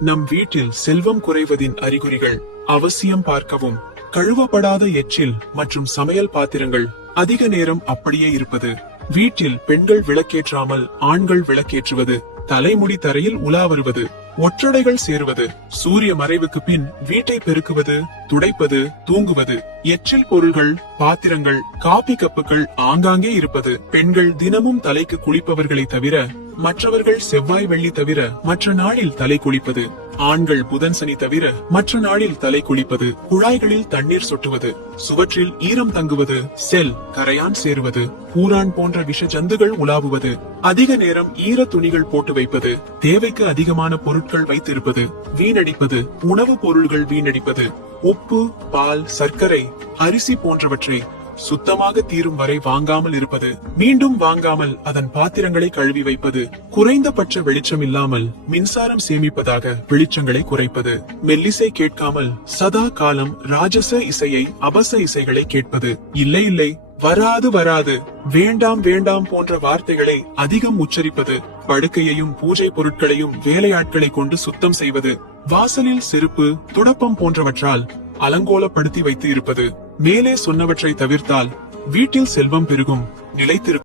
நம் வீட்டில் செல்வம் குறைவதின் அறிகுறிகள் அவசியம் பார்க்கவும். கழுவப்படாத எச்சில் மற்றும் சமையல் பாத்திரங்கள் அதிக நேரம் அப்படியே இருப்பது. வீட்டில் பெண்கள் விளக்கேற்றாமல் ஆண்கள் விளக்கேற்றுவது. தலைமுடி தரையில் உலா வருவது. ஒற்றடைகள் சேருவது சூரிய மறைவுக்கு பின் வீட்டை பெருக்குவது துடைப்பது தூங்குவது எச்சில் பொருள்கள் பாத்திரங்கள் காபி கப்புகள் ஆங்காங்கே இருப்பது பெண்கள் தினமும் தலைக்கு குளிப்பவர்களை தவிர மற்றவர்கள் செவ்வாய் வெள்ளி தவிர மற்ற நாளில் தலை குளிப்பது. ஆண்கள் புதன் சனி தவிர மற்ற நாளில் தலை குளிப்பது குழாய்களில் தண்ணீர் சொட்டுவது சுவற்றில் ஈரம் தங்குவது செல் கரையான் சேருவது பூரான் போன்ற விஷ ஜந்துகள் உலாவுவது அதிக நேரம் ஈர துணிகள் போட்டு வைப்பது தேவைக்கு அதிகமான பொருட்கள் வைத்திருப்பது வீணடிப்பது உணவுப் பொருள்கள் வீணடிப்பது உப்பு பால் சர்க்கரை அரிசி போன்றவற்றை சுத்தமாக தீரும் வரை வாங்காமல் இருப்பது மீண்டும் வாங்காமல் அதன் பாத்திரங்களை கழுவி வைப்பது குறைந்தபட்ச வெளிச்சம் இல்லாமல் மின்சாரம் சேமிப்பதாக வெளிச்சங்களை குறைப்பது மெல்லிசை கேட்காமல் சதா காலம் ராஜச இசையை அபச இசைகளை கேட்பது. இல்லை இல்லை வராது வராது வேண்டாம் வேண்டாம் போன்ற வார்த்தைகளை அதிகம் உச்சரிப்பது படுக்கையையும் பூஜை பொருட்களையும் வேலையாட்களை கொண்டு சுத்தம் செய்வது வாசலில் செருப்பு துடப்பம் போன்றவற்றால் அலங்கோலப்படுத்தி வைத்து இருப்பது. மேலே சொன்னவற்றை தவிர்த்தால் வீட்டில் செல்வம் பெருகும் நிலைத்திருக்கும்.